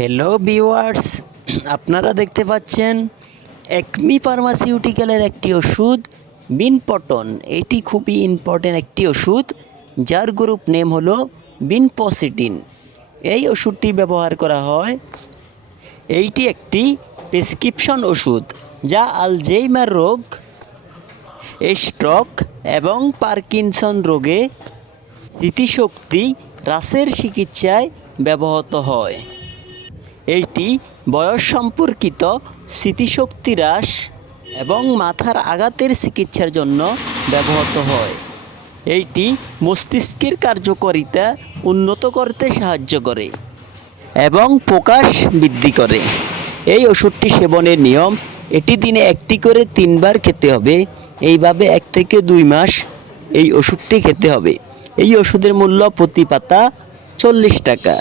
Hello viewers আপনারা দেখতে পাচ্ছেন একমি ফার্মাসিউটিক্যালের একটি ওষুধ বিনপটন এটি খুবই ইম্পর্টেন্ট একটি ওষুধ, যার গ্রুপ নেম হলো বিনপসিটিন এই ওষুধটি ব্যবহার করা হয়, এইটি একটি প্রেসক্রিপশন ওষুধ, যা আলজেইমার রোগ স্ট্রোক এবং পার্কিনসন রোগে স্মৃতিশক্তি হ্রাসের চিকিৎসায় ব্যবহৃত হয়। এইটি বয়স সম্পর্কিত স্মৃতিশক্তি হ্রাস এবং মাথার আঘাতের চিকিৎসার জন্য ব্যবহৃত হয়। এইটি মস্তিষ্কের কার্যকারিতা উন্নত করতে সাহায্য করে এবং প্রকাশ বৃদ্ধি করে। এই ওষুধটি সেবনের নিয়ম, এটি দিনে একটি করে তিনবার খেতে হবে, এইভাবে এক থেকে দুই মাস এই ওষুধটি খেতে হবে। এই ওষুধের মূল্য প্রতি পাতা চল্লিশ টাকা।